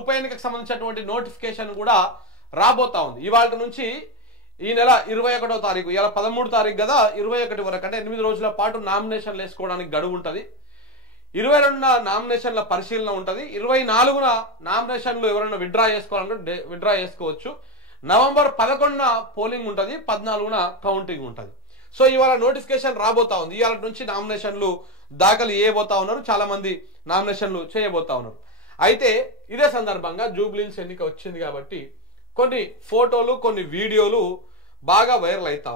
ఉప ఎన్నికకు సంబంధించినటువంటి నోటిఫికేషన్ కూడా రాబోతా ఉంది. ఇవాళ నుంచి ఈ నెల 21వ తారీఖు, ఇలా 13 తారీఖు కదా, 21 వరకు అంటే 8 రోజుల పాటు నామినేషన్లు వేసుకోవడానికి గడువు ఉంటుంది. 22న నామినేషన్ల పరిశీలన ఉంటుంది. 24న నామినేషన్లు ఎవరైనా విత్డ్రా చేసుకోవాలంటే విత్డ్రా చేసుకోవచ్చు. నవంబర్ 11న పోలింగ్ ఉంటుంది, 14న కౌంటింగ్ ఉంటుంది. సో ఇవాళ నోటిఫికేషన్ రాబోతా ఉంది. ఇవాళ నుంచి నామినేషన్లు దాఖలు చేయబోతా ఉన్నారు, చాలా మంది నామినేషన్లు చేయబోతా ఉన్నారు. అయితే ఇదే సందర్భంగా జూబ్లీహిల్స్ ఎన్నిక వచ్చింది కాబట్టి కొన్ని ఫోటోలు కొన్ని వీడియోలు బాగా వైరల్ అవుతా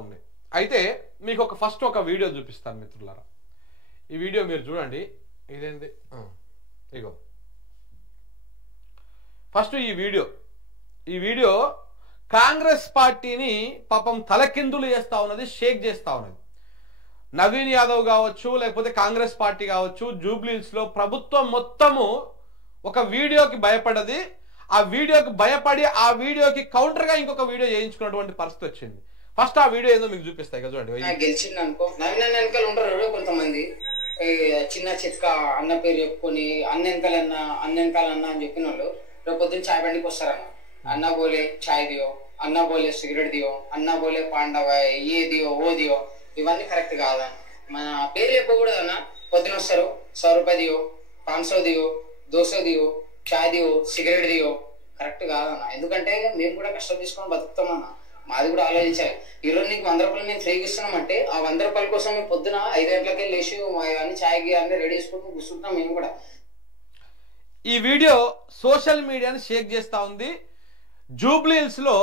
ఉన్నాయి. అయితే మీకు ఫస్ట్ ఒక వీడియో చూపిస్తాను మిత్రులారా. ఈ వీడియో మీరు చూడండి. ఇదేంటి, ఇగో ఫస్ట్ ఈ వీడియో కాంగ్రెస్ పార్టీని పాపం తలకిందులు చేస్తా ఉన్నది, షేక్ చేస్తా ఉన్నది. నవీన్ యాదవ్ కావచ్చు, లేకపోతే కాంగ్రెస్ పార్టీ కావచ్చు, జూబ్లీహిల్స్ లో ప్రభుత్వం మొత్తము ఒక వీడియోకి భయపడది. ఆ వీడియోకి భయపడి ఆ వీడియోకి కౌంటర్ గా ఇంకొక వీడియో చేయించుకున్నటువంటి పరిస్థితి వచ్చింది. ఫస్ట్ ఆ వీడియో ఏదో మీకు చూపిస్తాయి కదా, చూడండి. గెలిచింది అనుకో, నవీన్ వెనకాల ఉంటారు కొంతమంది, చిన్న చిత్క అన్న పేరు చెప్పుకొని అన్న వెనకాలన్నా అని చెప్పిన వాళ్ళు రేపు పొద్దున్న చాయ్ బండికి వస్తారన్న. అన్న బోలే చాయ్ దియో, అన్న బోలే సిగరెట్ దియో, అన్న బోలే పాండవ ఏ దియో ఓ దియో, ఇవన్నీ కరెక్ట్ కాదన్న. మన పేరు చెప్పకూడదన్న. పొద్దున వస్తారు, 100 రూపాయ దియో, 500 దియో, 200 దియో, చాయ్ దియో, సిగరెట్ దియో, కరెక్ట్ కాదన్న. ఎందుకంటే మేము కూడా కష్టం తీసుకొని బతుకుతామన్న, మాది కూడా ఆలోచించాలి. ఈరోజు నీకు 100 రూపాయలు మేము ఫ్రీగా ఇస్తున్నామంటే ఆ 100 రూపాయల కోసం మేము పొద్దున 5 గంటలకే లేచి అన్ని చాయ్కి అన్ని రెడీ చేసుకుంటూ కూర్చుంటున్నాం మేము కూడా. ఈ వీడియో సోషల్ మీడియాని షేక్ చేస్తా ఉంది. జూబ్లీహిల్స్ లో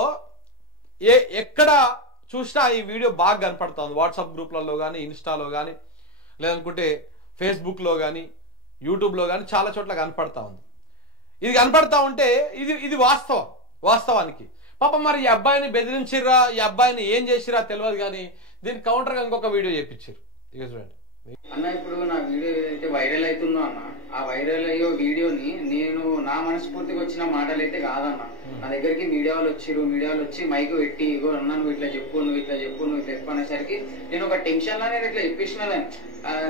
ఎక్కడ చూసినా ఈ వీడియో బాగా కనపడతా ఉంది. వాట్సాప్ గ్రూప్లలో కానీ, ఇన్స్టాలో కానీ, లేదనుకుంటే ఫేస్బుక్లో కానీ, యూట్యూబ్లో కానీ చాలా చోట్ల కనపడతా ఉంది. ఇది కనపడతా ఉంటే ఇది వాస్తవానికి పాపం మరి ఈ అబ్బాయిని బెదిరించిర్రా, ఈ అబ్బాయిని ఏం చేసిరా తెలియదు, కానీ దీనికి కౌంటర్గా ఇంకొక వీడియో చేయించారు. ఇక చూడండి అన్న. ఇప్పుడు నా వీడియో ఏదైతే వైరల్ అవుతుందో అన్న, ఆ వైరల్ అయ్యో వీడియోని నేను నా మనస్ఫూర్తిగా వచ్చిన మాటలు అయితే కాదన్న. నా దగ్గరికి మీడియా వాళ్ళు వచ్చి మైక్ పెట్టి ఇగో అన్న నువ్వు ఇట్లా చెప్పు అనేసరికి నేను ఒక టెన్షన్ లా నేను ఇట్లా చెప్పేసిన.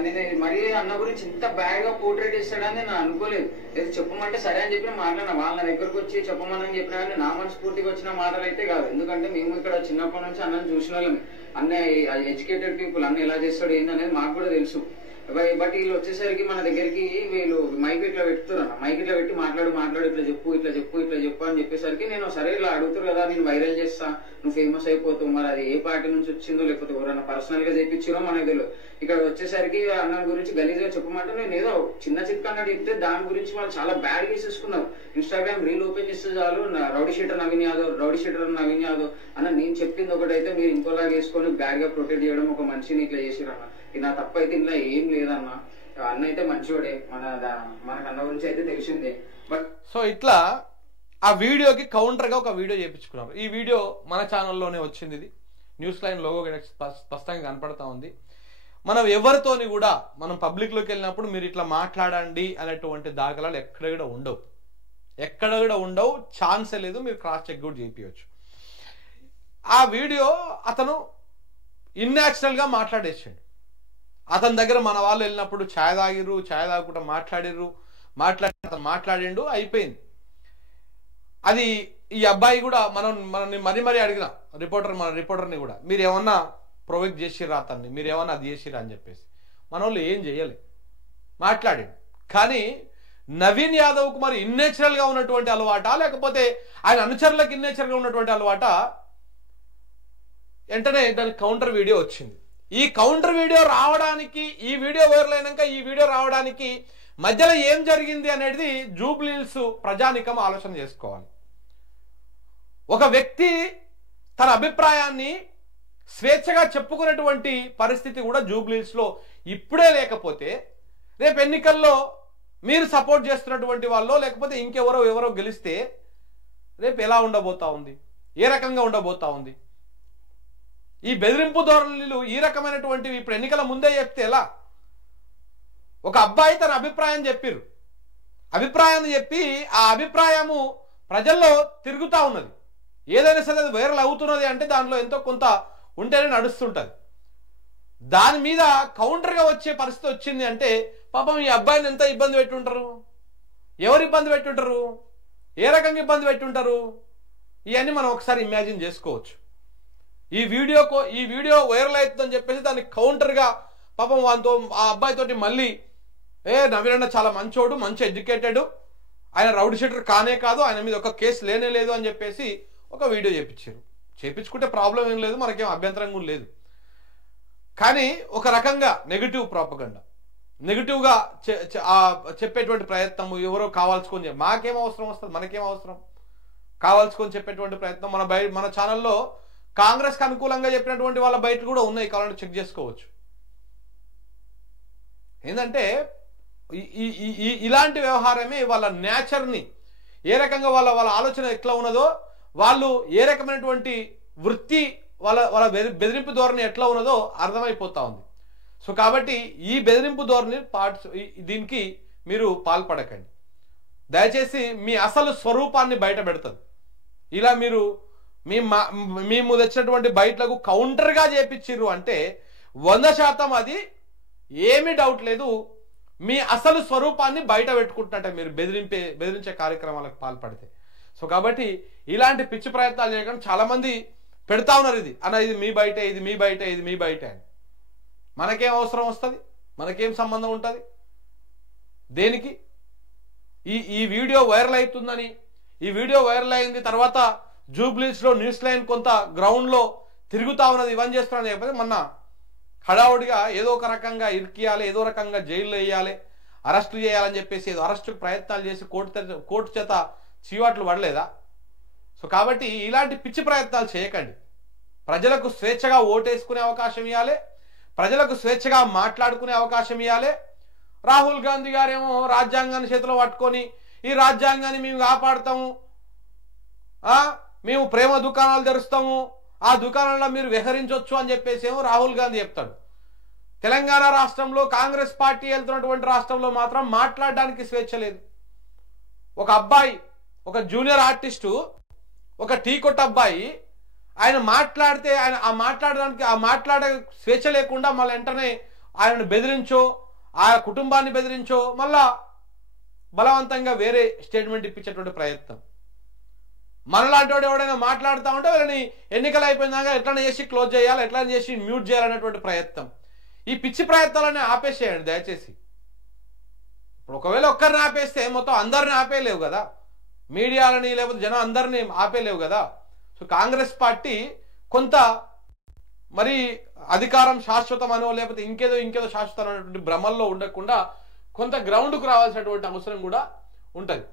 నేను మరీ అన్న గురించి ఇంత బ్యాడ్ గా పోర్ట్రేట్ చేస్తాడని నేను అనుకోలేదు. ఏదో చెప్పమంటే సరే అని చెప్పి మాట్లాడిన. వాళ్ళ దగ్గరకు వచ్చి చెప్పమని చెప్పినా కానీ నా మనస్ఫూర్తిగా వచ్చిన మాటలు అయితే కాదు. ఎందుకంటే మేము ఇక్కడ చిన్నప్పటి నుంచి అన్నని చూసిన వాళ్ళం. అన్న ఎడ్యుకేటెడ్ పీపుల్ అన్న ఎలా చేస్తాడు ఏందనేది మాకు కూడా తెలుసు. బట్ వీళ్ళు వచ్చేసరికి మన దగ్గరికి వీళ్ళు మైక్ ఇట్లా పెడుతున్నారు. మైక్ ఇట్లా పెట్టి మాట్లాడు ఇట్లా చెప్పు అని చెప్పేసరికి నేను సరే ఇలా అడుగుతారు కదా, నేను వైరల్ చేస్తా, నువ్వు ఫేమస్ అయిపోతావు, మరి అది ఏ పార్టీ నుంచి వచ్చిందో లేకపోతే ఎవరైనా పర్సనల్ గా చేయించారో మనకు తెలియదు. ఇక్కడ వచ్చేసరికి అన్న గురించి గలీజ్గా చెప్పమంటే నేను ఏదో చిన్న చిత్క అన్నట్టు చెప్తే దాని గురించి వాళ్ళు చాలా బ్యాడ్ గా తీసుకున్నారు. ఇన్స్టాగ్రామ్ రీల్ ఓపెన్ చేస్తే చాలు రౌడీ షీటర్ నవీన్ యాదవ్ అన్న నేను చెప్పింది ఒకటైతే మీరు ఇంకోలాగా వేసుకొని బ్యాడ్ గా ప్రొటెక్ట్ చేయడం, ఒక మనిషిని ఇట్లా చేసిరన్న. నా తప్పైతే ఇంట్లో ఏం లేదన్న. అన్న అయితే మంచివాడే, మనకు అన్న గురించి అయితే తెలిసిందే. బట్ సో ఇట్లా ఆ వీడియోకి కౌంటర్ గా ఒక వీడియో చేయించుకున్నారు. ఈ వీడియో మన ఛానల్లోనే వచ్చింది. ఇది న్యూస్ లైన్ లోగో స్పష్టంగా కనపడతా ఉంది. మనం ఎవరితోని కూడా మనం పబ్లిక్లోకి వెళ్ళినప్పుడు మీరు ఇట్లా మాట్లాడండి అనేటువంటి దాఖలాలు ఎక్కడ కూడా ఉండవు, ఛాన్సే లేదు. మీరు క్రాస్ చెక్ కూడా చేయించవచ్చు. ఆ వీడియో అతను ఇన్యాచురల్ గా మాట్లాడేసాడు. అతని దగ్గర మన వాళ్ళు వెళ్ళినప్పుడు ఛాయ్ తాగుకుంటా అతను మాట్లాడిండు, అయిపోయింది. అది ఈ అబ్బాయి కూడా మనల్ని మరీ అడిగిన రిపోర్టర్ని కూడా మీరు ఏమన్నా ప్రొవోక్ చేసిర్రా అతన్ని, మీరు ఏమన్నా అది చేసిరా అని చెప్పేసి మన వాళ్ళు ఏం చేయలే, మాట్లాడిండు. కానీ నవీన్ యాదవ్కు మరి ఇన్నేచురల్ గా ఉన్నటువంటి అలవాట, లేకపోతే ఆయన అనుచరులకు ఇన్నేచురల్ గా ఉన్నటువంటి అలవాట, వెంటనే దానికి కౌంటర్ వీడియో వచ్చింది. ఈ కౌంటర్ వీడియో రావడానికి, ఈ వీడియో వైరల్ అయినాక ఈ వీడియో రావడానికి మధ్యలో ఏం జరిగింది అనేది జూబ్లీహిల్స్ ప్రజానికం ఆలోచన చేసుకోవాలి. ఒక వ్యక్తి తన అభిప్రాయాన్ని స్వేచ్ఛగా చెప్పుకునేటువంటి పరిస్థితి కూడా జూబ్లీహిల్స్ లో ఇప్పుడే లేకపోతే రేపు ఎన్నికల్లో మీరు సపోర్ట్ చేస్తున్నటువంటి వాళ్ళు లేకపోతే ఇంకెవరో గెలిస్తే రేపు ఎలా ఉండబోతా ఉంది, ఏ రకంగా ఉండబోతా ఉంది? ఈ బెదిరింపు ధోరణులు ఈ రకమైనటువంటివి ఇప్పుడు ఎన్నికల ముందే చెప్తే ఎలా? ఒక అబ్బాయి తన అభిప్రాయం అభిప్రాయాన్ని చెప్పి ఆ అభిప్రాయము ప్రజల్లో తిరుగుతూ ఉన్నది. ఏదైనా సరే అది వైరల్ అవుతున్నది అంటే దానిలో ఎంతో కొంత ఉంటేనే నడుస్తుంటది. దాని మీద కౌంటర్గా వచ్చే పరిస్థితి వచ్చింది అంటే పాపం ఈ అబ్బాయిని ఎంత ఇబ్బంది పెట్టుంటారు. ఎవరు ఇబ్బంది పెట్టుంటారు, ఏ రకంగా ఇబ్బంది పెట్టుంటారు, ఇవన్నీ మనం ఒకసారి ఇమాజిన్ చేసుకోవచ్చు. ఈ వీడియో వైరల్ అవుతుందని చెప్పేసి దానికి కౌంటర్గా పాపం వాంతో ఆ అబ్బాయితోటి మళ్ళీ నవీన్ అన్న చాలా మంచోడు, మంచి ఎడ్యుకేటెడ్, ఆయన రౌడీ షీటర్ కానే కాదు, ఆయన మీద ఒక కేసు లేనే లేదు అని చెప్పేసి ఒక వీడియో చేపించారు. చేపించుకుంటే ప్రాబ్లం ఏం లేదు, మనకేం అభ్యంతరం కూడా లేదు. కానీ ఒక రకంగా నెగిటివ్ ప్రాపగండా, నెగిటివ్గా చెప్పేటువంటి ప్రయత్నం ఎవరో కావాల్సుకొని మాకేం అవసరం వస్తుంది, మనకేం అవసరం, కావాల్సుకొని చెప్పేటువంటి ప్రయత్నం మన ఛానల్లో కాంగ్రెస్కి అనుకూలంగా చెప్పినటువంటి వాళ్ళ బయటలు కూడా ఉన్నాయి, కావాలంటే చెక్ చేసుకోవచ్చు. ఏంటంటే ఇలాంటి వ్యవహారమే వాళ్ళ నేచర్ని, ఏ రకంగా వాళ్ళ ఆలోచన ఎట్లా ఉన్నదో, వాళ్ళు ఏ రకమైనటువంటి వృత్తి వాళ్ళ బెదిరింపు ధోరణి ఎట్లా ఉన్నదో అర్థమైపోతా ఉంది. సో కాబట్టి ఈ బెదిరింపు ధోరణి దీనికి మీరు పాల్పడకండి. దయచేసి మీ అసలు స్వరూపాన్ని బయట పెడుతుంది. ఇలా మీరు మేము తెచ్చినటువంటి బయటలకు కౌంటర్గా చేపించిర్రు అంటే 100% అది ఏమీ డౌట్ లేదు, మీ అసలు స్వరూపాన్ని బయట పెట్టుకుంటున్నట్టే మీరు బెదిరించే కార్యక్రమాలకు పాల్పడితే. సో కాబట్టి ఇలాంటి పిచ్చి ప్రయత్నాలు చేయకుండా చాలా మంది పెడతా ఉన్నారు, ఇది మీ బయటే, ఇది మీ బయటే, ఇది మీ బయటే అని. మనకేం అవసరం వస్తుంది, మనకేం సంబంధం ఉంటుంది దేనికి? ఈ వీడియో వైరల్ అవుతుందని, ఈ వీడియో వైరల్ అయింది తర్వాత జూబ్లీస్లో న్యూస్ లైన్ కొంత గ్రౌండ్లో తిరుగుతా ఉన్నది, ఇవన్నీ చేస్తున్నాను చెప్పేసి మొన్న హడావుడిగా ఏదో ఒక రకంగా ఇరికియాలి, ఏదో రకంగా జైల్లో వేయాలి, అరెస్టు చేయాలని చెప్పేసి ఏదో అరెస్టుకు ప్రయత్నాలు చేసి కోర్టు చేత చీవాట్లు పడలేదా? సో కాబట్టి ఇలాంటి పిచ్చి ప్రయత్నాలు చేయకండి. ప్రజలకు స్వేచ్ఛగా ఓటేసుకునే అవకాశం ఇవ్వాలి, ప్రజలకు స్వేచ్ఛగా మాట్లాడుకునే అవకాశం ఇవ్వాలి. రాహుల్ గాంధీ గారేమో రాజ్యాంగాన్ని చేతిలో పట్టుకొని ఈ రాజ్యాంగాన్ని మేము కాపాడుతాము, మేము ప్రేమ దుకాణాలు తెరుస్తాము, ఆ దుకాణంలో మీరు విహరించవచ్చు అని చెప్పేసి ఏమో రాహుల్ గాంధీ చెప్తాడు. తెలంగాణ రాష్ట్రంలో కాంగ్రెస్ పార్టీ వెళ్తున్నటువంటి రాష్ట్రంలో మాత్రం మాట్లాడడానికి స్వేచ్ఛ లేదు. ఒక అబ్బాయి, ఒక జూనియర్ ఆర్టిస్టు, ఒక టీ కొట్ట అబ్బాయి, ఆయన మాట్లాడితే ఆ మాట్లాడే స్వేచ్ఛ లేకుండా మళ్ళీ వెంటనే ఆయనను బెదిరించో, ఆ కుటుంబాన్ని బెదిరించో, మళ్ళా బలవంతంగా వేరే స్టేట్మెంట్ ఇప్పించేటువంటి ప్రయత్నం. మనలాంటి వాడు ఎవడైనా మాట్లాడుతూ ఉంటే వాళ్ళని ఎన్నికలు అయిపోయినాక ఎట్లా చేసి క్లోజ్ చేయాలి, ఎట్లా చేసి మ్యూట్ చేయాలనేటువంటి ప్రయత్నం. ఈ పిచ్చి ప్రయత్నాలన్నీ ఆపేసేయండి దయచేసి. ఇప్పుడు ఒకవేళ ఒక్కరిని ఆపేస్తే మొత్తం అందరిని ఆపేయలేవు కదా, మీడియాలని లేకపోతే జనం అందరినీ ఆపేయలేవు కదా. సో కాంగ్రెస్ పార్టీ కొంత మరి అధికారం శాశ్వతమనో లేకపోతే ఇంకేదో శాశ్వతం అనేటువంటి భ్రమల్లో ఉండకుండా కొంత గ్రౌండ్కు రావాల్సినటువంటి అవసరం కూడా ఉంటుంది.